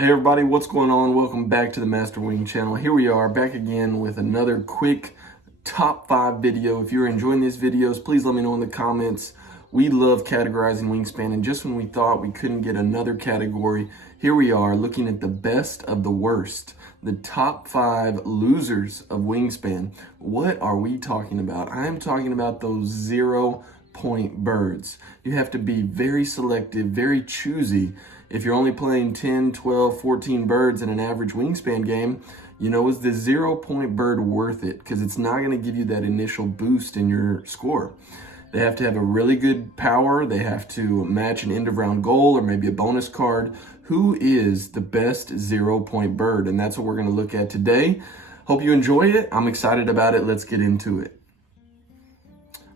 Hey everybody, what's going on? Welcome back to the Master Wing channel. Here we are back again with another quick top 5 video. If you're enjoying these videos, please let me know in the comments. We love categorizing Wingspan, and just when we thought we couldn't get another category, here we are looking at the best of the worst. The top 5 losers of Wingspan. What are we talking about? I'm talking about those 0-point birds. You have to be very selective, very choosy. If you're only playing 10, 12, 14 birds in an average Wingspan game, is the 0-point bird worth it? Because it's not going to give you that initial boost in your score. They have to have a really good power. They have to match an end of round goal or maybe a bonus card. Who is the best 0-point bird? And that's what we're going to look at today. Hope you enjoy it. I'm excited about it. Let's get into it.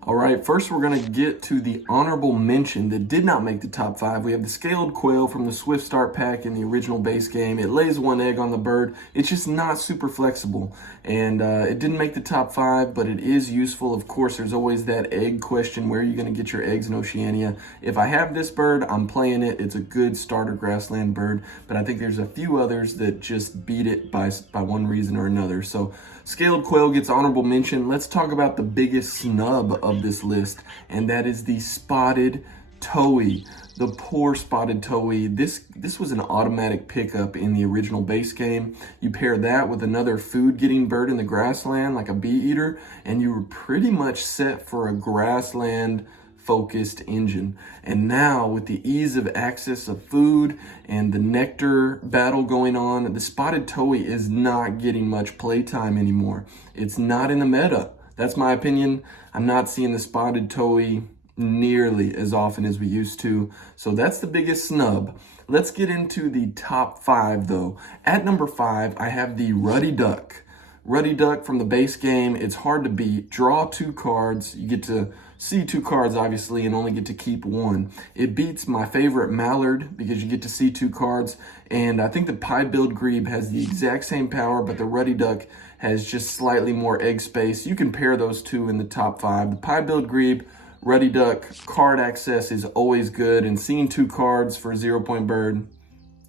All right, first we're going to get to the honorable mention that did not make the top 5. We have the scaled quail from the Swift Start pack in the original base game. It lays 1 egg on the bird. It's just not super flexible, and it didn't make the top 5, but it is useful. Of course, there's always that egg question. Where are you going to get your eggs in Oceania? If I have this bird, I'm playing it. It's a good starter grassland bird, but I think there's a few others that just beat it by one reason or another. So scaled quail gets honorable mention. Let's talk about the biggest snub of this list, and that is the spotted towhee. The poor spotted towhee. This was an automatic pickup in the original base game. You pair that with another food-getting bird in the grassland, like a bee eater, and you were pretty much set for a grassland focused engine. And now with the ease of access of food and the nectar battle going on, the spotted towhee is not getting much playtime anymore. It's not in the meta. That's my opinion. I'm not seeing the spotted towhee nearly as often as we used to. So that's the biggest snub. Let's get into the top 5 though. At number 5, I have the Ruddy Duck. Ruddy Duck from the base game. It's hard to beat. Draw 2 cards. You get to see 2 cards, obviously, and only get to keep 1. It beats my favorite Mallard because you get to see 2 cards. And I think the Pie-billed Grebe has the exact same power, but the Ruddy Duck has just slightly more egg space. You can pair those 2 in the top 5. The Pie-billed Grebe, Ruddy Duck, card access is always good. And seeing 2 cards for a 0-point bird,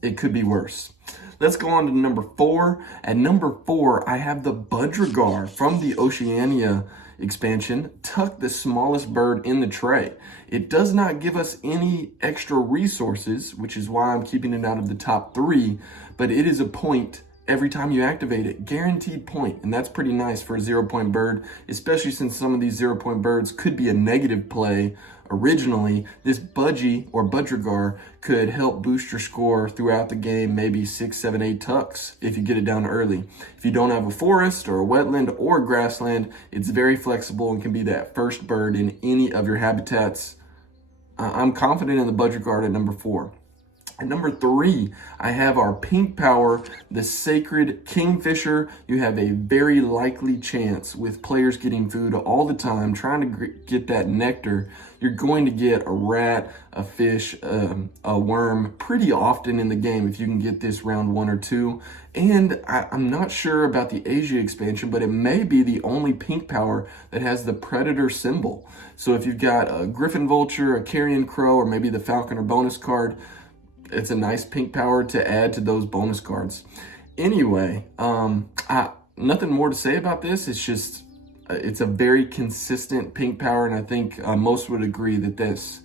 it could be worse. Let's go on to number 4. At number 4, I have the Budgerigar from the Oceania expansion. Tuck the smallest bird in the tray. It does not give us any extra resources, which is why I'm keeping it out of the top 3, but it is a point every time you activate it. Guaranteed point, and that's pretty nice for a 0-point bird, especially since some of these 0-point birds could be a negative play. Originally, this budgie or Budgerigar could help boost your score throughout the game, maybe 6, 7, 8 tucks if you get it down early. If you don't have a forest or a wetland or a grassland, it's very flexible and can be that first bird in any of your habitats. I'm confident in the Budgerigar at number 4. At number 3, I have our pink power, the sacred Kingfisher. You have a very likely chance with players getting food all the time, trying to get that nectar. You're going to get a rat, a fish, a worm pretty often in the game if you can get this round 1 or 2. And I'm not sure about the Asia expansion, but it may be the only pink power that has the predator symbol. So if you've got a griffin vulture, a carrion crow, or maybe the falcon or bonus card, it's a nice pink power to add to those bonus cards. Anyway, nothing more to say about this. It's just, it's a very consistent pink power, and I think most would agree that this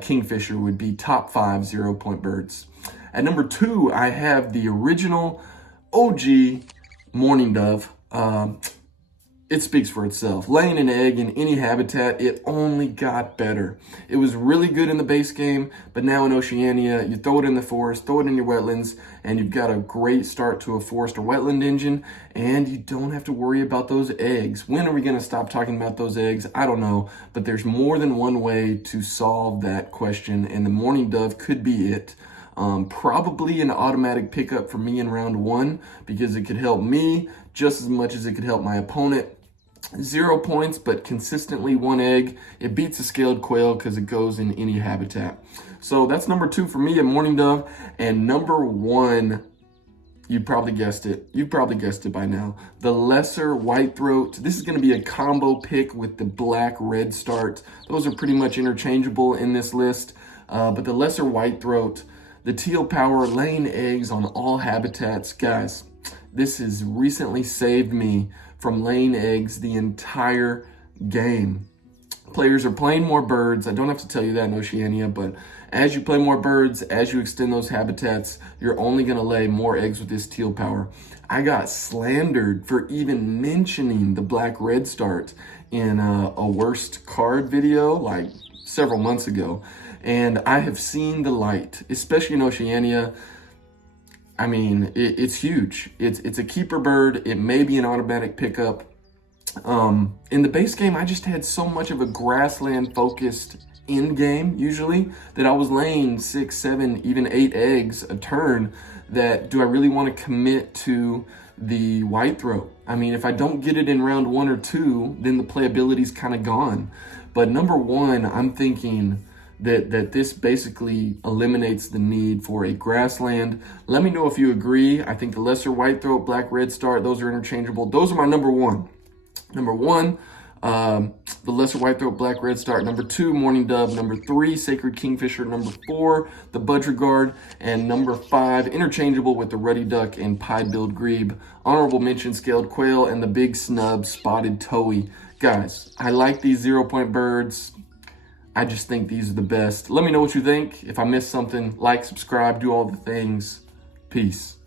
Kingfisher would be top 5 0-point birds. At number 2, I have the original OG Mourning Dove. It speaks for itself. Laying an egg in any habitat, it only got better. It was really good in the base game, but now in Oceania, you throw it in the forest, throw it in your wetlands, and you've got a great start to a forest or wetland engine, and you don't have to worry about those eggs. When are we gonna stop talking about those eggs? I don't know, but there's more than one way to solve that question, and the Mourning Dove could be it. Probably an automatic pickup for me in round 1 because it could help me just as much as it could help my opponent. 0 points, but consistently 1 egg. It beats a scaled quail because it goes in any habitat. So that's number 2 for me, a Mourning Dove. And number 1, you probably guessed it. You've probably guessed it by now. The lesser Whitethroat. This is going to be a combo pick with the black-red start. Those are pretty much interchangeable in this list. But the lesser Whitethroat, The teal power, laying eggs on all habitats. Guys, this has recently saved me from laying eggs the entire game. Players are playing more birds. I don't have to tell you that in Oceania, but as you play more birds, as you extend those habitats, you're only going to lay more eggs with this teal power. I got slandered for even mentioning the black redstart in a worst card video like several months ago. And I have seen the light, especially in Oceania. I mean, it's huge. It's a keeper bird. It may be an automatic pickup. In the base game, I just had so much of a grassland focused end game usually that I was laying 6, 7, even 8 eggs a turn. That do I really want to commit to the Whitethroat? I mean, if I don't get it in round 1 or 2, then the playability's kind of gone. But number 1, I'm thinking that this basically eliminates the need for a grassland. Let me know if you agree. I think the lesser Whitethroat, black redstart, those are interchangeable. Those are my number 1. Number 1, the lesser Whitethroat, black redstart. Number 2, Mourning dove. Number 3, sacred Kingfisher. Number 4, the Budgerigar. And number 5, interchangeable with the Ruddy Duck and pie-billed grebe. Honorable mention, scaled quail and the big snub, spotted towhee. Guys, I like these 0-point birds. I just think these are the best. Let me know what you think. If I missed something, like, subscribe, do all the things. Peace.